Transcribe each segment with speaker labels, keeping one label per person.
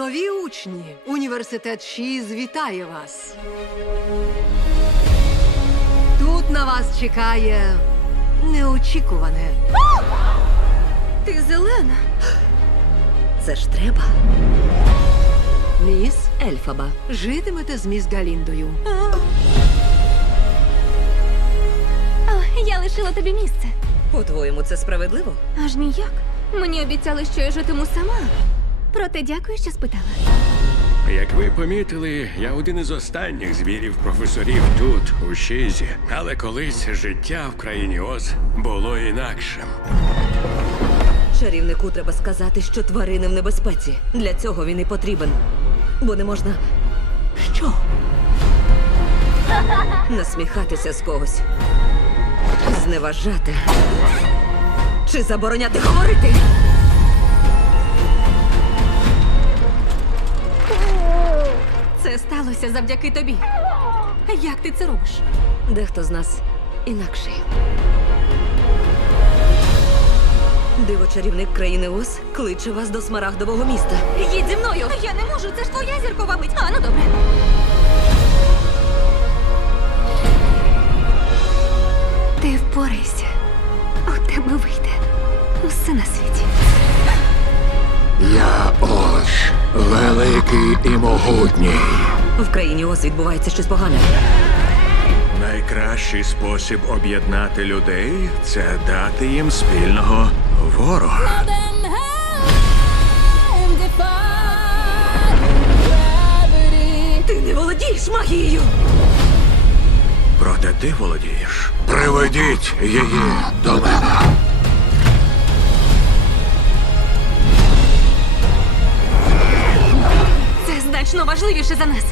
Speaker 1: Нові учні. Університет ШІЗ вітає вас. Тут на вас чекає неочікуване.
Speaker 2: Ти зелена.
Speaker 3: Це ж треба.
Speaker 1: Міс,
Speaker 3: Ельфаба.
Speaker 1: житимете з міс Галіндою.
Speaker 2: О, я лишила тобі місце.
Speaker 3: По-твоєму, це справедливо?
Speaker 2: Аж ніяк. Мені обіцяли, що я житиму сама. Проте дякую, що спитала.
Speaker 4: Як ви помітили, я один із останніх звірів професорів тут, у Шізі. Але колись життя в країні Оз було інакшим.
Speaker 3: Чарівнику треба сказати, що тварини в небезпеці. Для цього він і потрібен. Бо не можна. Що? Насміхатися з когось. Зневажати. Чи забороняти говорити?
Speaker 2: Це сталося завдяки тобі. Як ти це робиш?
Speaker 3: Дехто з нас інакший. Диво-чарівник країни Оз кличе вас до смарагдового міста.
Speaker 2: Їдь зі мною! Я не можу, це ж твоя зіркова мить. А, ну добре. Ти впорайся. У тебе вийде усе на світі.
Speaker 5: Я Оз, великий і могутній.
Speaker 3: В країні Оз відбувається щось погане.
Speaker 5: Найкращий спосіб об'єднати людей – це дати їм спільного ворога.
Speaker 3: Ти не володієш магією!
Speaker 5: Проте ти володієш. Приведіть її до мене.
Speaker 2: Це значно важливіше за нас.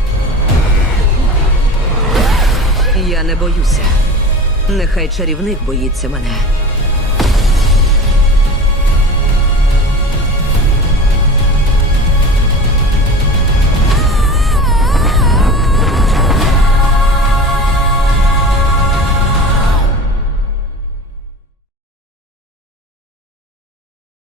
Speaker 3: Я не боюся. Нехай чарівник боїться мене.